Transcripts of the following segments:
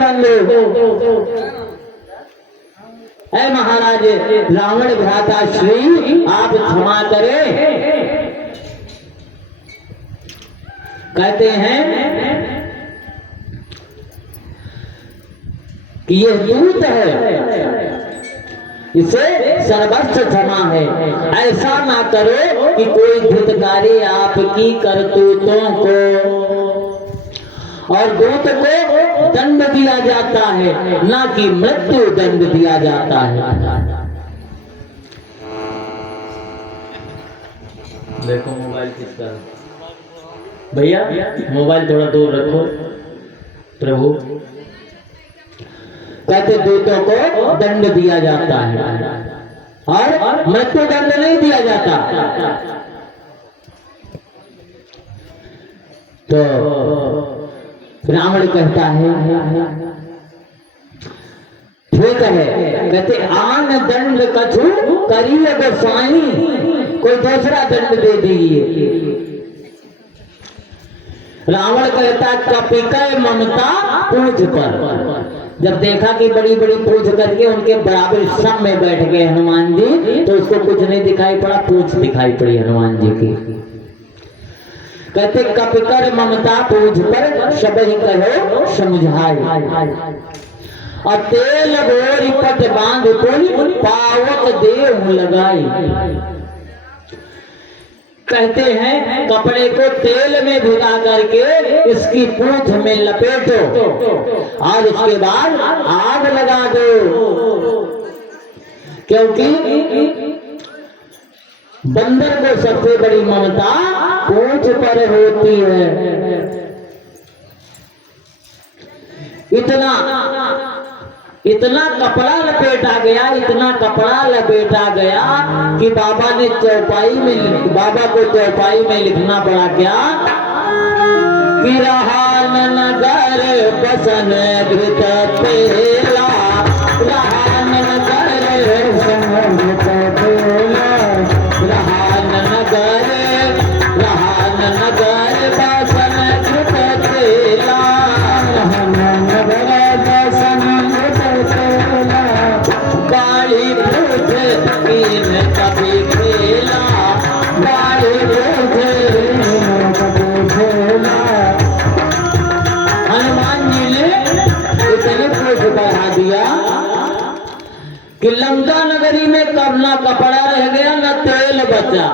बंधु, ऐ महाराज रावण भ्राता श्री, आप क्षमा करें। कहते हैं कि ये दूत है, इसे सर्वस्व क्षमा है। ऐसा ना करो कि कोई धिक्कारे आपकी करतूतों को, और दूत को दंड दिया जाता है, ना कि मृत्यु दंड दिया जाता है। देखो मोबाइल किसका, भैया मोबाइल थोड़ा दूर रखो। प्रभु कहते दूतों को दंड दिया जाता है और मृत्यु दंड नहीं दिया जाता। तो रावण कहता है ठीक है, कहते आन दंड कछु करिए गोसाई, कोई दूसरा दंड दे दीजिए। रावण कहता कपिकर ममता पूछ पर। जब देखा कि बड़ी बड़ी पूछ करके उनके बराबर सब में बैठ गए हनुमान जी, तो उसको कुछ नहीं दिखाई पड़ा, पूछ दिखाई पड़ी हनुमान जी की। कहते कपिकर ममता पूछ पर सब ही कहो समझाई, और तेल बोरी पट बांध पुल पावक देह लगाई। कहते हैं कपड़े को तेल में भिगा करके इसकी पूंछ में लपेटो और उसके बाद आग लगा दो, क्योंकि बंदर को सबसे बड़ी ममता पूंछ पर होती है। इतना कपड़ा लपेटा गया, इतना कपड़ा लपेटा गया कि बाबा ने चौपाई में, बाबा को चौपाई में लिखना पड़ा क्या कि रहा नगर बसन घृत तेला, रहा नगर बसन घृत तेला, रहा नगर बसन घृत तेला, बाड़ी पूछ कीन कभी खेला, बाड़ी पूछ कभी खेला। हनुमान जी ने इतने पूछ बढ़ा दिया कि लंका नगरी में कब ना कपड़ा रह गया न तेल बचा।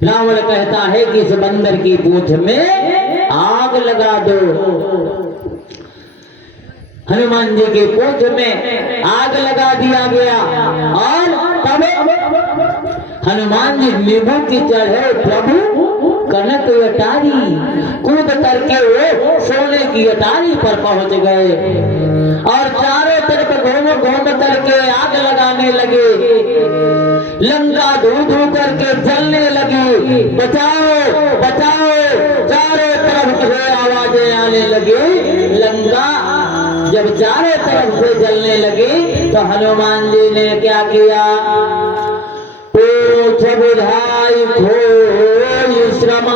रावण कहता है कि इस बंदर की पूंछ में आग लगा दो। हनुमान जी के पूंछ में आग लगा दिया गया और तब हनुमान जी नींबू की चढ़े प्रभु कनक अटारी, कूद करके वो सोने की अटारी पर पहुंच गए और चारों तरफ घूम घूम करके आग लगाने लगे। लंका धू धू करके जलने लगी, बचाओ बचाओ, चारों तरफ से आवाजें आने लगी। लंका जब चारों तरफ से जलने लगी तो हनुमान जी ने क्या किया, पूछ बुझाई खोई श्रम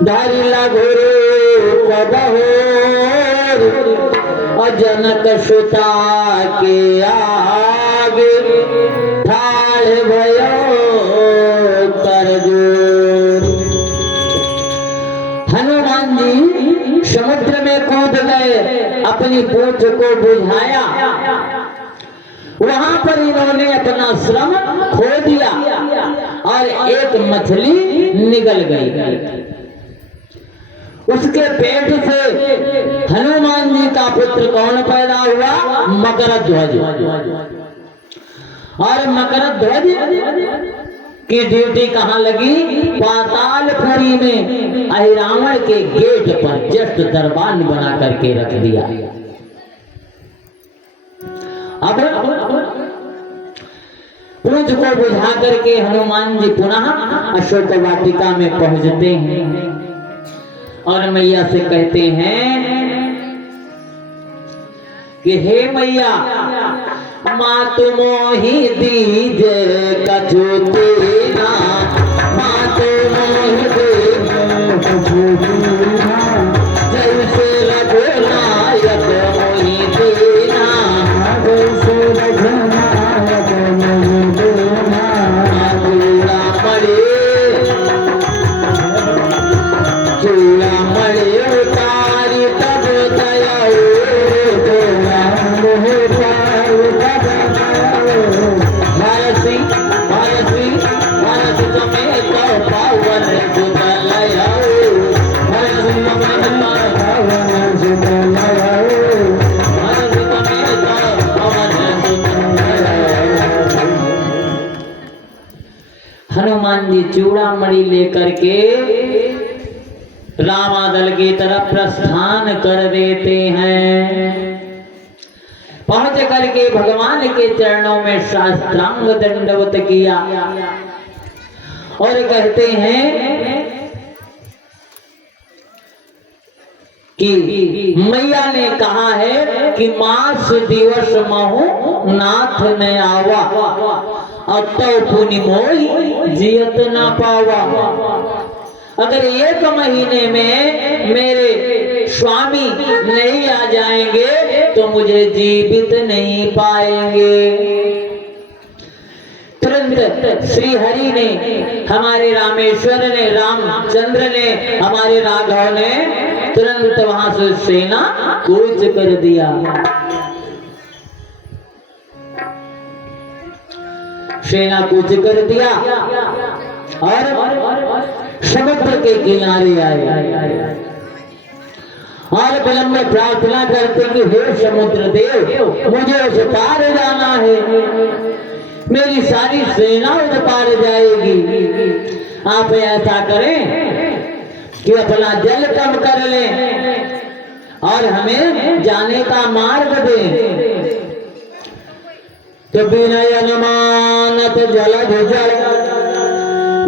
धरि लघुरु कबहोर, अजनक सुता के आगे ठाड़ भयो करजोर। हनुमान जी समुद्र में कूद गए, अपनी पूंछ को बुझाया, वहां पर इन्होंने अपना श्रम खो दिया और एक मछली निगल गई। उसके पेट से हनुमान जी का पुत्र कौन पैदा हुआ, मकरध्वज। और मकरध्वज की ड्यूटी कहां लगी, पातालपुरी में रावण के गेट पर जस्ट दरबान बना करके रख दिया। अब पूंछ को बुझा करके हनुमान जी पुनः अशोक वाटिका में पहुंचते हैं और मैया से कहते हैं कि हे मैया, मात मोहि दीजे कछु तेरा, मात मोहि दीजे कछु तेरा, जी चूड़ामणि लेकर के रामादल की तरफ प्रस्थान कर देते हैं। पहुंच करके भगवान के चरणों में शास्त्रांग दंडवत किया और कहते हैं कि मैया ने कहा है कि मास दिवस महु नाथ न आवा अतौ पुनि मोहि जियत न पावा। अगर 1 महीने में मेरे स्वामी नहीं आ जाएंगे तो मुझे जीवित नहीं पाएंगे। तुरंत श्री हरि ने, हमारे रामेश्वर ने, रामचंद्र ने, हमारे राघव ने तुरंत वहां से सेना कूच कर दिया। सेना कूच कर दिया और समुद्र के किनारे आए और विलंब में प्रार्थना करते कि हे समुद्र देव, मुझे उस पार जाना है, मेरी सारी सेना उस पार जाएगी। आप ऐसा करें कि अपना जल कम कर लें और हमें जाने का मार्ग दें। तो विनय मानत जलध जल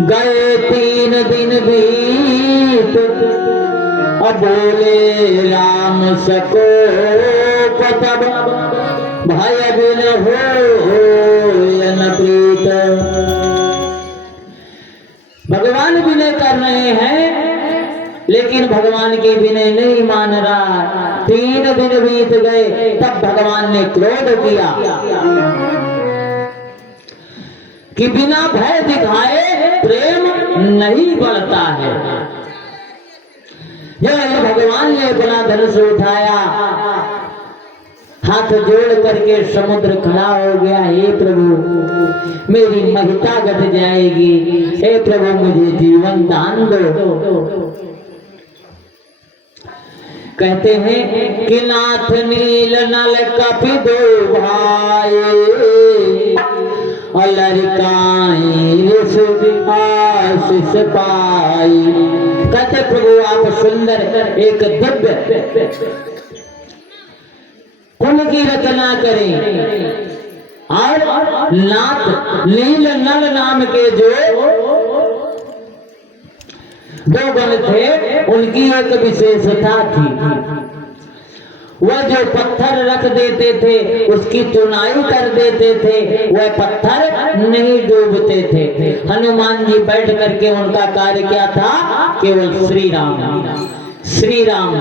गए 3 दिन बीत, अब बोले राम सको तब भय बिन हो न प्रीत। भगवान विनय कर रहे हैं लेकिन भगवान के विनय नहीं मान रहा। 3 दिन बीत गए, तब भगवान ने क्रोध किया कि बिना भय दिखाए प्रेम नहीं बढ़ता है। जब भगवान ने अपना धनुष उठाया, हाथ जोड़ करके समुद्र खड़ा हो गया। हे प्रभु, मेरी महिता घट जाएगी, हे प्रभु मुझे जीवन दान दो। कहते हैं कि नाथ नील नल कपि 2 भाई और लड़काई आशीष पाई। कहते प्रभु आप सुंदर एक दिव्य कुल की रचना करें और नाथ नील नल नाम के जो 2 गण थे उनकी एक विशेषता थी। वह जो पत्थर रख देते थे उसकी चुनाई कर देते थे, वह पत्थर नहीं डूबते थे। हनुमान जी बैठ करके उनका कार्य क्या था? केवल श्री राम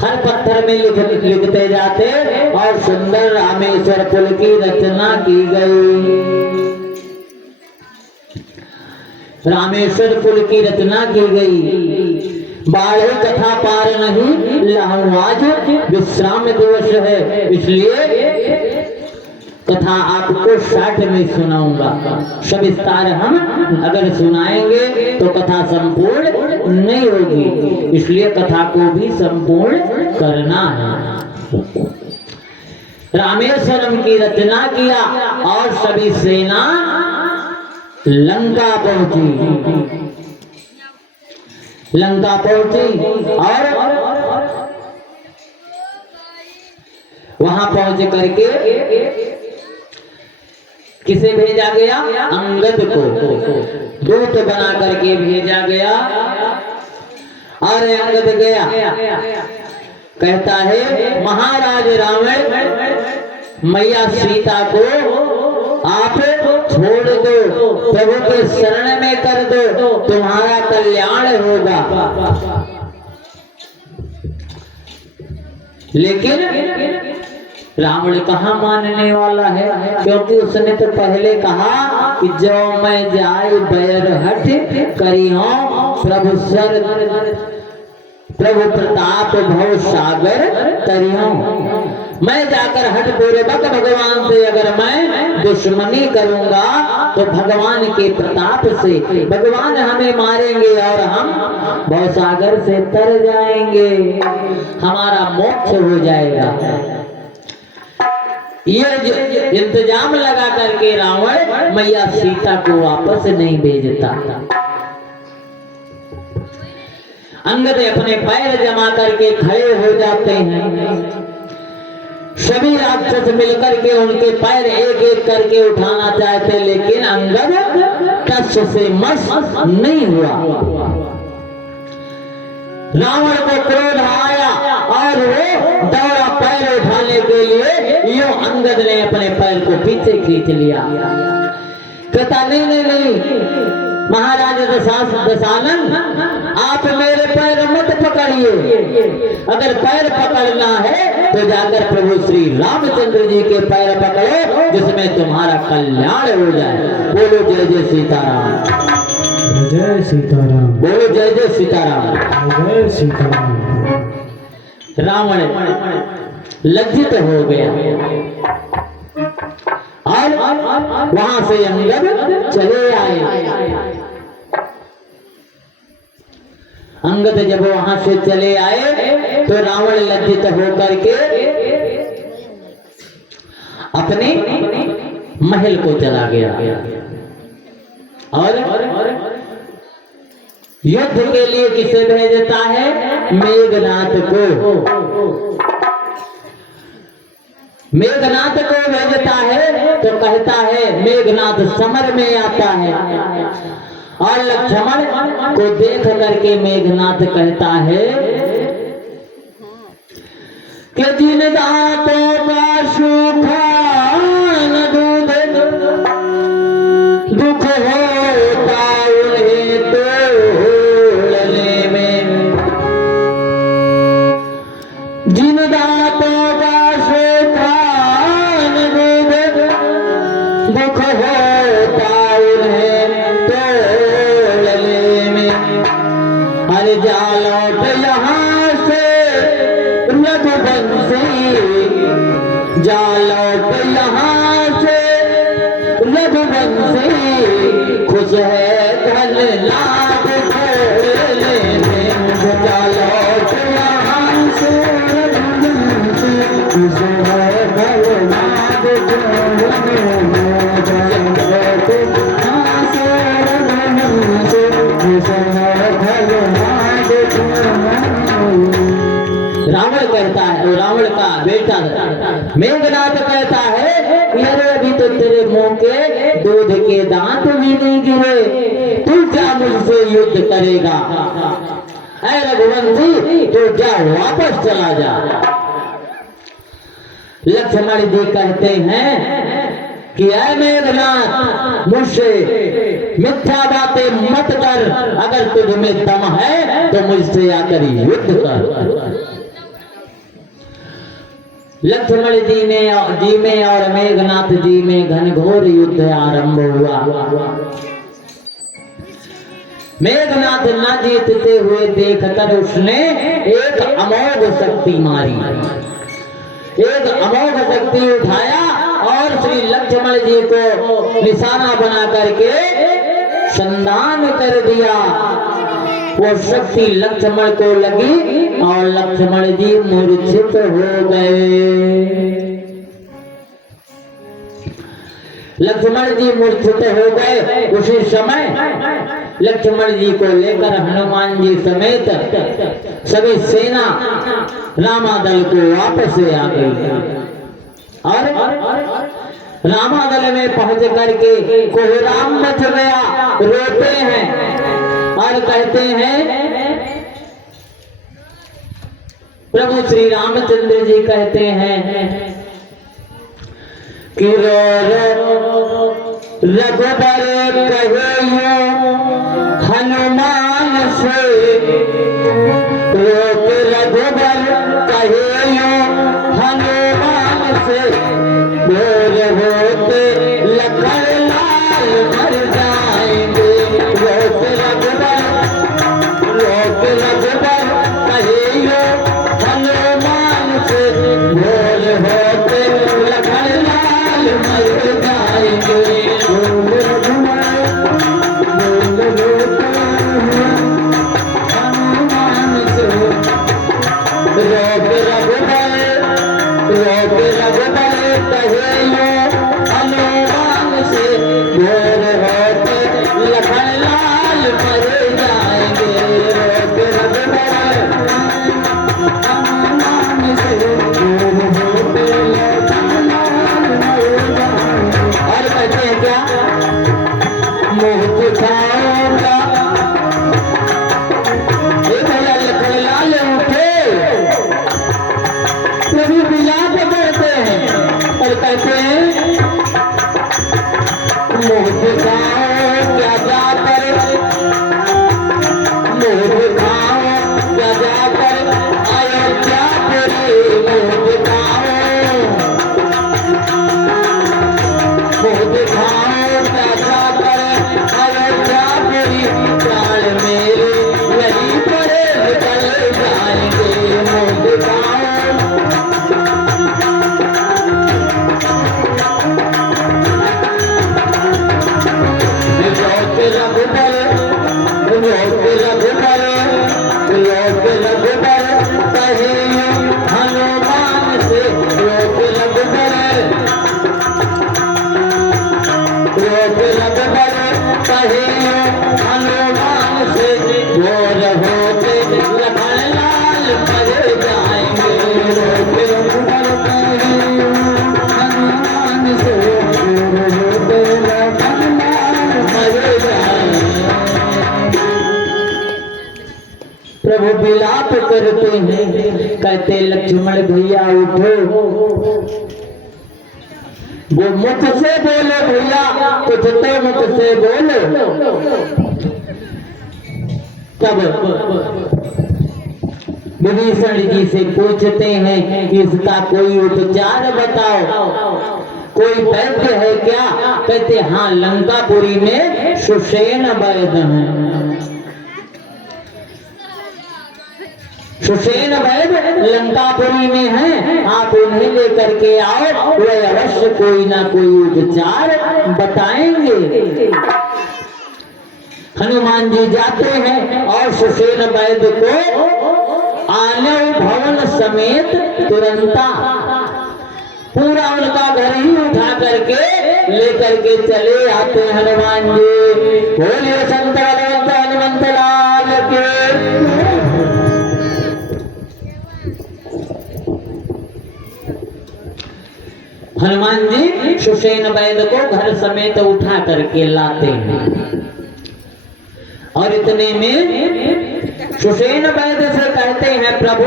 हर पत्थर में लिखते जाते और सुंदर रामेश्वर कुल की रचना की गई। रामेश्वर कुल की रचना की गई। बाढ़ कथा पार नहीं लहू, आज विश्राम दिवस है, इसलिए कथा आपको 60 में सुनाऊंगा। सविस्तार हम अगर सुनाएंगे तो कथा संपूर्ण नहीं होगी, इसलिए कथा को भी संपूर्ण करना है। रामेश्वरम की रचना किया और सभी सेना लंका पहुंची। और वहां पहुंच करके किसे भेजा गया? अंगद को दूत बना करके भेजा गया। और अंगद गया, कहता है महाराज रावण मैया सीता को आप छोड़ दो, प्रभु के शरण में कर दो, तुम्हारा कल्याण होगा। लेकिन रावण कहाँ मानने वाला है, क्योंकि उसने तो पहले कहा कि जो मैं जाए बैर हट करी हूं प्रभु सर प्रभु प्रताप भव सागर तरियों। मैं जाकर हट पूर्वक भगवान से अगर मैं दुश्मनी करूंगा तो भगवान के प्रताप से भगवान हमें मारेंगे और हम भवसागर से तर जाएंगे, हमारा मोक्ष हो जाएगा। ये इंतजाम लगा करके रावण मैया सीता को वापस नहीं भेजता। अंगद अपने पैर जमा करके खड़े हो जाते हैं। सभी राक्षस मिलकर के उनके पैर एक एक करके उठाना चाहते, लेकिन अंगद टस से मस नहीं हुआ। रावण को क्रोध आया और वो दौड़ा पैर उठाने के लिए, यो अंगद ने अपने पैर को पीछे खींच लिया। कहता नहीं, महाराज दशानन, आप मेरे पैर मत पकड़िए। अगर पैर पकड़ना है तो जाकर प्रभु श्री रामचंद्र जी के पैर पकड़ो, जिसमें तुम्हारा कल्याण हो जाए। बोलो जय जय सीताराम, जय सीताराम, बोलो जय जय सीताराम, जय सीताराम। रावण लज्जित हो गया और वहां से अंगद चले आए। अंगद जब वहां से चले आए तो रावण लज्जित होकर के अपने महल को चला गया और युद्ध के लिए किसे भेजता है? मेघनाथ को। मेघनाथ को भेजता है तो कहता है मेघनाथ समर में आता है। और लक्ष्मण को देख करके मेघनाथ कहता है कि जिन दांतों का सूखा न दूध दुख होता उन्हें तोड़ने में, जिन दांतों का सूखा न दूध दुख होता उन्हें तोड़ने में, अरे जालौट यहाँ से रघुवंशी, जालौट यहाँ से रघुवंशी, खुश है धन लाभ छोड़ने में, जालौट यहाँ से रघुवंशी, खुश है धन लाभ छोड़ने में, जालौट यहाँ से रघुवंशी, खुश है धन लाभ छोड़ने में। रावण कहता है, रावण का बेटा मेघनाथ कहता है, अरे अभी तो तेरे मुंह के दूध के दांत भी नहीं गिरे, तू क्या मुझसे युद्ध करेगा? ऐ रघुवंशी, तू जा वापस चला जा। लक्ष्मण जी कहते हैं कि ऐ मेघनाथ, मुझसे मिथ्या बातें मत कर, अगर तुझ में दम है तो मुझसे आकर युद्ध कर। लक्ष्मण जी में और मेघनाथ जी में घनघोर युद्ध आरंभ हुआ। मेघनाथ न जीतते हुए देखकर उसने एक अमोघ शक्ति मारी, एक अमोघ शक्ति उठाया और श्री लक्ष्मण जी को निशाना बना करके संधान कर दिया। वो शक्ति लक्ष्मण को लगी और लक्ष्मण जी मूर्छित हो गए। लक्ष्मण जी मूर्छित हो गए। उसी समय लक्ष्मण जी को लेकर हनुमान जी समेत सभी सेना रामादल को वापस आ गई और रामादल में पहुंच करके कोहराम मच गया, रोते हैं और कहते हैं, प्रभु श्री रामचंद्र जी कहते हैं कि रो रो रघुबर कहे हनुमान से, रोक रघुबर कहे हनुमान से, बोल होते लखन लाल मर जाएंगे, रोक रघुबर कहे हनुमान से, बोल होते लखन लाल मर जाएंगे, बोल रघुबर हनुमान से, रोक रघुबर कहे हनुमान से, बोल होते लखन लाल मर जाएंगे, रोक रघुबर कहते हैं मुँह दिखाओ क्या जाकर, मुँह दिखाओ क्या जाकर अयोध्यापुरी, मुँह दिखाओ, मुँह दिखाओ क्या जाकर अयोध्यापुरी, प्राण मेरे यहीं पर निकल जाएंगे, मुँह दिखाओ। हनुमान से रोक रघुबर, रोक रघुबर कहे हनुमान से, गोर होते लखन लाल मर जाएंगे, रोक रघुबर कहे हनुमान से, गोर होते लखन लाल मर जाएंगे। प्रभु विलाप करते हैं, कहते लक्ष्मण भैया उठो, वो मुख से बोले भैया कुछ तो मुख से बोलो। तब विभीषण जी से पूछते हैं कि इसका कोई उपचार बताओ, कोई वैद्य है क्या? कहते हाँ, लंकापुरी में सुषेण वैद्य हैं, सुषेण वैद्य लंकापुरी में हैं, आप उन्हें लेकर के आओ, वे अवश्य कोई ना कोई उपचार बताएंगे। हनुमान जी जाते हैं और सुषेण वैद्य को आलय भवन समेत तुरंता पूरा उनका घर ही उठा करके लेकर के चले आते हैं हनुमान जी। बोलिए संत बलवंत हनुमंत लाल के। हनुमान जी सुषेण वैद्य को घर समेत उठा करके लाते हैं और इतने में सुषेण वैद्य से कहते हैं प्रभु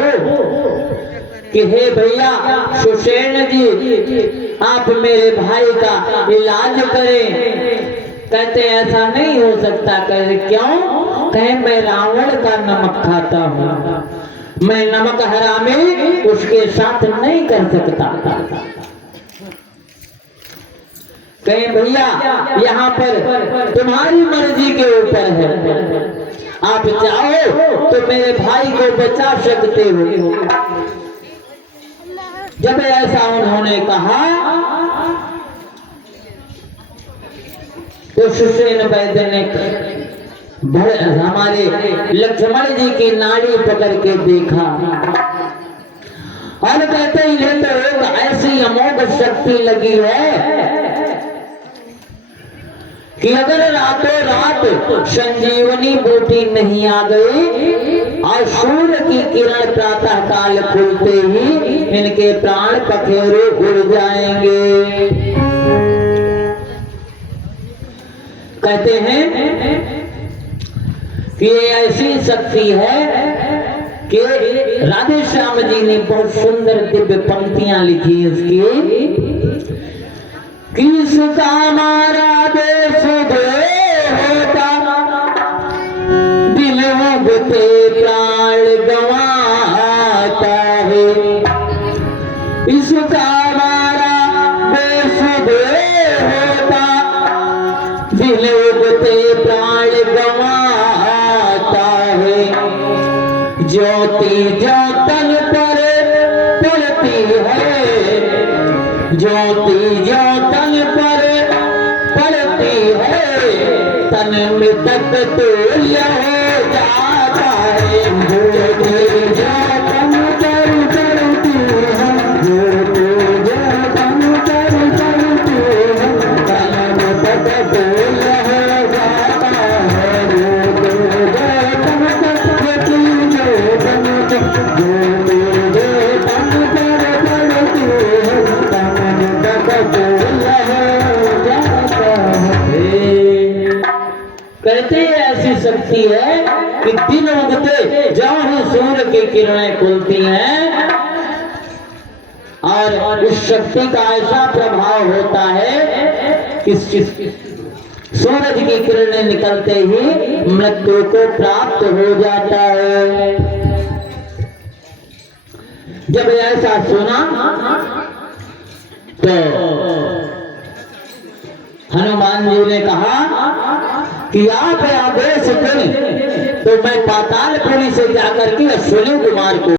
कि हे भैया सुषेण जी, आप मेरे भाई का इलाज करें। कहते ऐसा नहीं हो सकता। कहे क्यों? कहे मैं रावण का नमक खाता हूँ, मैं नमक हरामी उसके साथ नहीं कर सकता। कहे भैया यहाँ पर तुम्हारी मर्जी के ऊपर है, आप चाहो तो मेरे भाई को बचा सकते हो। जब ऐसा उन्होंने कहा तो सुषेण वैद्य ने हमारे लक्ष्मण जी की नाड़ी पकड़ के देखा और कहते इन्हें तो एक ऐसी अमोघ शक्ति लगी है कि अगर रातों रात संजीवनी बूटी नहीं आ गई और सूर्य की किरण प्रातः काल खुलते ही इनके प्राण पखेरु उड़ जाएंगे। कहते हैं कि ये ऐसी शक्ति है कि राधे श्याम जी ने बहुत सुंदर दिव्य पंक्तियां लिखी इसकी कि सुखा हमारा देश होता दिल उगते प्राण गंवाता है, इसका हमारा देश होता दिल उगते प्राण गंवाता है, ज्योति ज्योतन पर पड़ती है, ज्योति ज्योतन पर पड़ती है, तन मृतक तुल्य हो जाता है, ज्योति ज्योतन पर पड़ती है, ज्योति ज्योतन पर पड़ती है, तन मृतक तुल्य हो जाता है, ज्योति ज्योतन पर पड़ती है, ज्योति ज्योतन पर पड़ती है, तन मृतक तुल्य हो जाता है। कहते ऐसी शक्ति है कि दिन उगते जहाँ ही सूर्य की किरणें खुलती हैं और इस शक्ति का ऐसा प्रभाव होता है कि सूरज की किरणें निकलते ही मृत्यु को प्राप्त हो जाता है। जब ऐसा सुना तो हनुमान जी ने कहा कि आप आदेश करें तो मैं पातालपुरी से जाकर के अश्विनी कुमार को